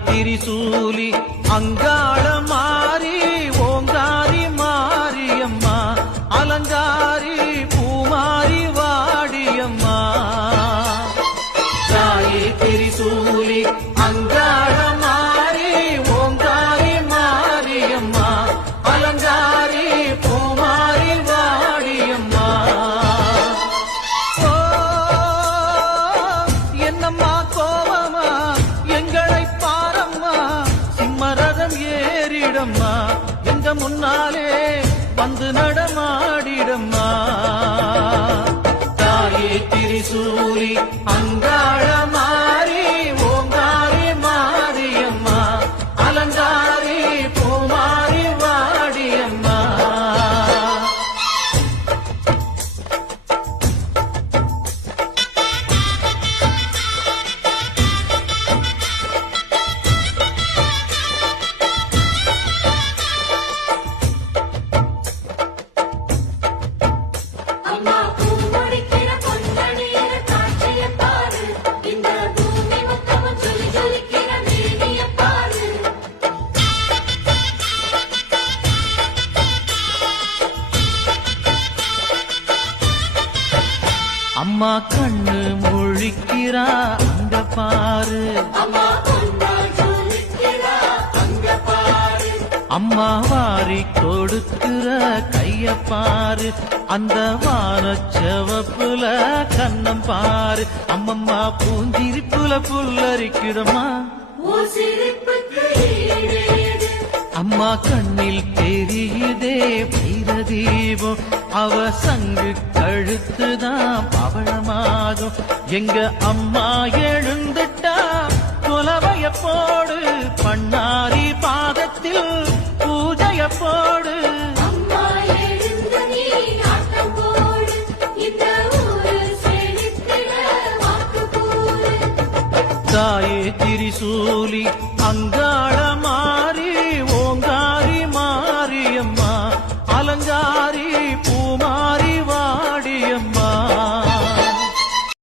திரிசூலி அங்காள மாறி ஓங்காரி மாரியம்மா அலங்காரி பூமாரி வாடியம்மா தாயே திரிசூலி அங்காள மாறி ஓங்காரி மாரியம்மா அலங்காரி பூமாரி வாடியம்மா ஓ என்னம்மா கோபமா எங்களை பாரம்மா சிம்மரதம் ஏறிடம்மா எங்க முன்னாலே வந்து நடமாடிடம்மா தாயே திரிசூலி அங்காள மாறி ஓங்காரி மாரியம்மா அலங்காரி பூமாரி வாடியம்மா அம்மா பூமுடிக்கிற பொன்னணியிற காட்சிய பாரு இந்த பூமி மொத்தமும் ஜொலி ஜொலிக்கிற மேனிய பாரு அம்மா கண்ணு முழிக்கிறா அங்க பாரு அம்மா பொன்னா ஜொலிக்கிறா அங்க பாரு அம்மா வாரி கொடுக்கிற கைய பாரு அந்த வானச்சவப்புல கண்ணம் பாரு அம்மம்மா பூஞ்சிரிப்புல புல்லரிக்குதம்மா ஓ சிரிப்புக்கு ஈடேது அம்மா கண்ணில் தெரியுதே வீரதீபம் அவ சங்கு கழுத்துதான் பவளமாகும் எங்க அம்மா எழுந்துட்டா குலவைய போடு பண்ணாரி பாதத்தில் பூஜைய போடு அம்மா எழுந்து நீ ஆட்டம் போடு இந்த ஊரு செழித்திட வாக்கு போடு தாயே திரிசூலி அங்காள மாறி